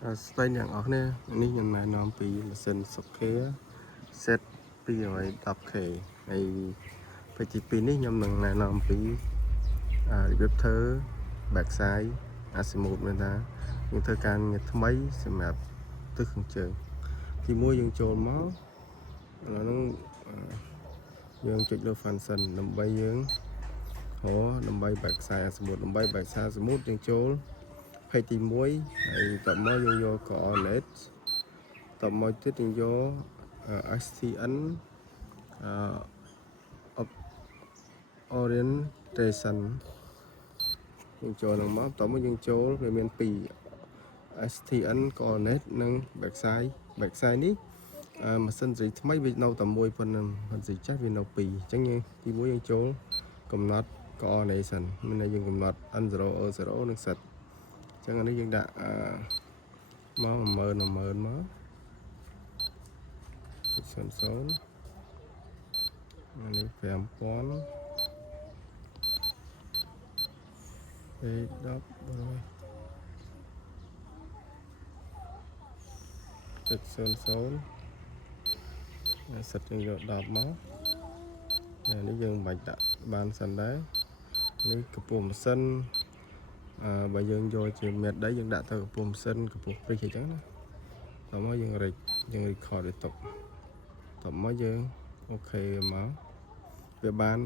ស្វែងយ៉ាងអស់នេះខ្ញុំណែនាំពីម៉ាស៊ីនសុខា set 210K ហើយពេលទី2នេះខ្ញុំនឹងណែនាំពីរបៀបធ្វើ backside azimuth មានថាយើងធ្វើការងារថ្មីសម្រាប់ទិសខាងជើងទី1យើងចូលមកឥឡូវហ្នឹងយើងចុចលើ function ដើម្បីយើងដើម្បី backside azimuth ដើម្បី backside azimuth យើងចូលpage ទី1ហើយតទៅមកយើងយក coordinate តទៅមកទៀតយើងយក STN orientation យើងចូលនឹងមកតទៅមកយើងចូលវាមាន2 STN coordinate និង backside នេះម៉ាស៊ីនសេរីថ្មីវានៅតែមួយប៉ុណ្ណឹងម៉ាស៊ីនចាស់វានៅ2អញ្ចឹងយើងទី1យើងចូលកំណត់ coordination មានន័យយើងកំណត់ N0 O0 និង set អញ្ចឹងអានេះយើងដាក់មក10000មក0.00អានេះ5000 10 សិតយើងយក10មកនេះយើងមិនបាច់ដាក់បានសិនដែរនេះកម្ពស់ម៉ាស៊ីនបើយើងយកជាមេត្រីយើងដាក់ទៅកម្ពស់ម៉ាស៊ីនកម្ពស់ព្រិចអញ្ចឹងណាតោះមកយើង record វាទុកតោះមកយើងអូខេមកវាបាន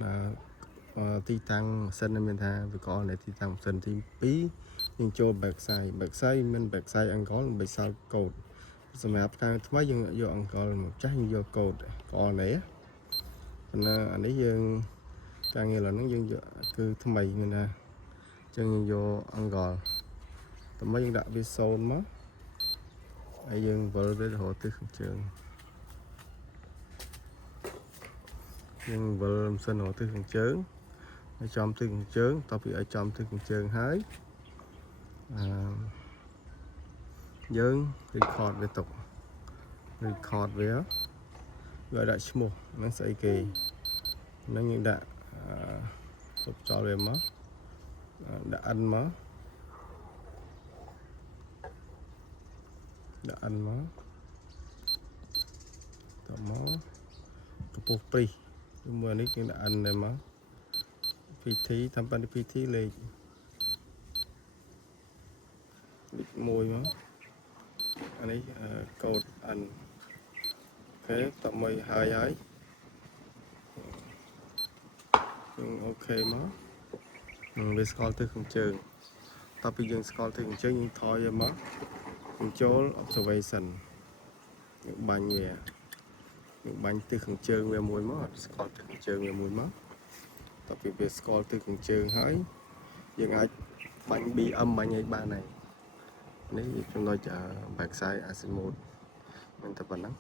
ទីតាំងម៉ាស៊ីនមានថាវាក៏នៅទីតាំងម៉ាស៊ីនទី2យើងចូល backside មាន backside angle និង backside code សម្រាប់ខាងថ្មីយើងយក angle មកចាស់យើងយក code ក៏ណែប៉ុន្តែអានេះយើងការងារឡើយហ្នឹងយើងយកគឺថ្មីមានថាអញ្ចឹងយើងយក angle តើមកយើងដាក់វា0មកហើយយើងវិលទៅរហូតទិសខាងជើងយើងវិលម៉ាស៊ីនរហូតទិសខាងជើងហើយចំទិសខាងជើងតទៅពីឲ្យចំទិសខាងជើងហើយយើង record វាទុក record វាឲ្យដាក់ឈ្មោះហ្នឹងស្អីគេហ្នឹងយើងដាក់ទុកចោលវាមកដាក់ N មកដាក់ N មកតមកកម្ពស់ព្រិចជាមួយនេះយើងដាក់ N ដែរមក PT តាមប៉ុន្តែ PT លេខ1មកអានេះកូដ N អូខេតមកហើយយើងអូខេមកវាស្គាល់ទិសខាងជើងតទៅពីយើងស្គាល់ទិសខាងជើងយើងថយមកយើងចូល observation យើងបាញ់ទិសខាងជើងវាមួយមកស្គាល់ទិសខាងជើងវាមួយមកតទៅពីវាស្គាល់ទិសខាងជើងហើយយើងអាចបាញ់ BM បាញ់ឲ្យបានហើយនេះចំណុច backside azimuth មិនតែប៉ុណ្ណឹង